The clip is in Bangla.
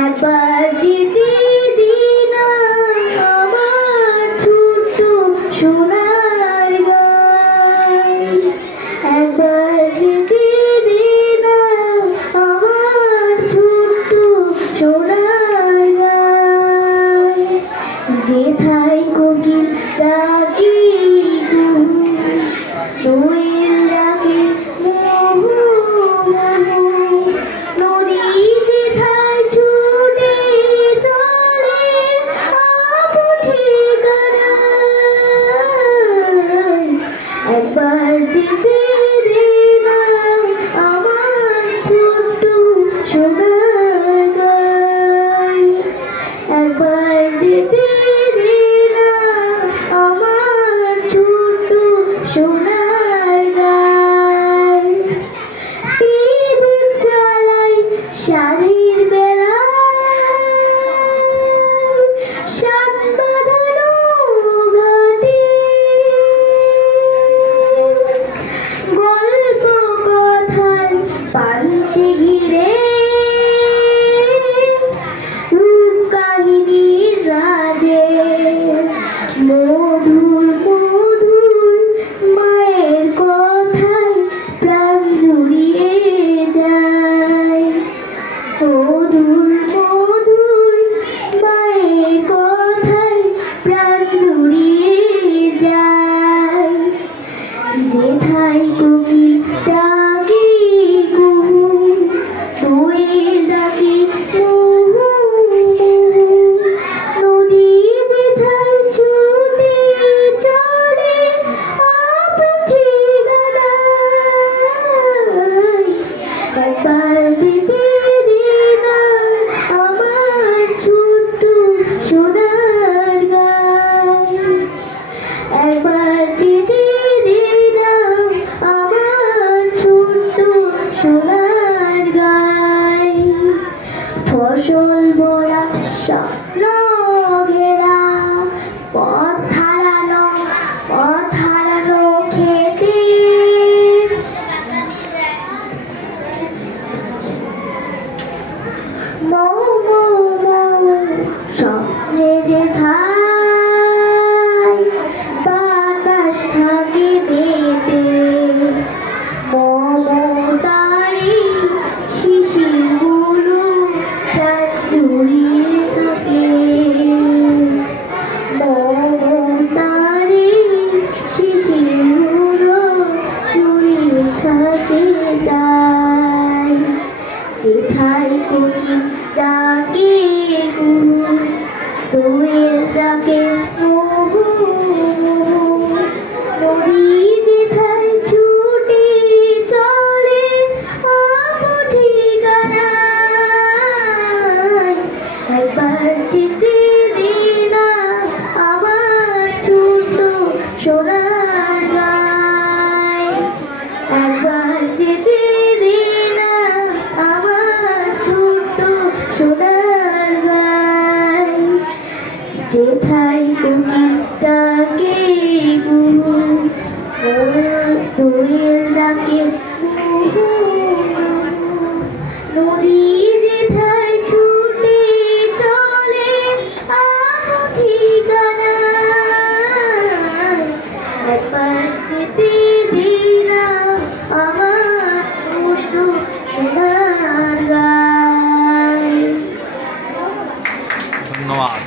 একবার যেতে দিন আমার ছোট্ট সোনার গাঁয়ে, একবার যেতে দিন আমার ছোট্ট সোনার গাঁয়ে। যেথায় কোকিল ডাকে দোয়েল ডাকে মোহো মোহো, নদী যেথায় ছুটে চলে ঠিকানায়। একবার যেতে দে না আমার ছোট্ট সোনার গাঁয়ে, একবার যেতে দে না আমার ছোট্ট সোনার গাঁয়ে। প্রদীপ জ্বালাই সাঁঝের বেলায়, সাত বাঁধানো ঘাটে, গল্প কথার পাঞ্চে ঘিরে রূপ কাহিনী রাজে। মধুর মধুর মায়ের কথায় প্রাণ জুড়িয়ে যায়, মধুর মধুর মায়ের কথায় প্রাণ জুড়িয়ে যায়। যেথায় কোকিল ডাকে কুহু, দোয়েল ডাকে মোহো মোহো, নদী যেথায় ছুটে চলে ঠিকানায়। একবার যেতে দে না আমার ছোট্ট সোনার গাঁয়ে, একবার যেতে দে না আমার ছোট্ট সোনার গাঁয়ে। ফসল ভরা স্বপ্ন ঘেরা পথ হারানো খেতে, মৌ মৌ মৌ স্বপ্নে যেথায় বাতাস থাকে মেতে, মমতারি শিশিরগুলো প্রাণ জুড়িয়ে থাকে, মমতারি শিশিরগুলো জুড়িয়ে থাকে তাই। যেথায় কোকিল ডাকে কুহু, দোয়েল ডাকে মোহো মোহো, নদী যেথায় ছুটে চলে ঠিকানায়। একবার যেতে দে না আমার ছোট্ট সোনার গাঁয়ে, একবার যেতে দে না আমার ছোট্ট সোনার গাঁয়ে। যেথায় কোকিল ডাকে কুহু, দোয়েল ডাকে মোহো মোহো, নদী যেথায় ছুটে চলে ঠিকানায়। একবার যেতে দে না আমার ছোট্ট সোনার গাঁয়ে। ধন্যবাদ।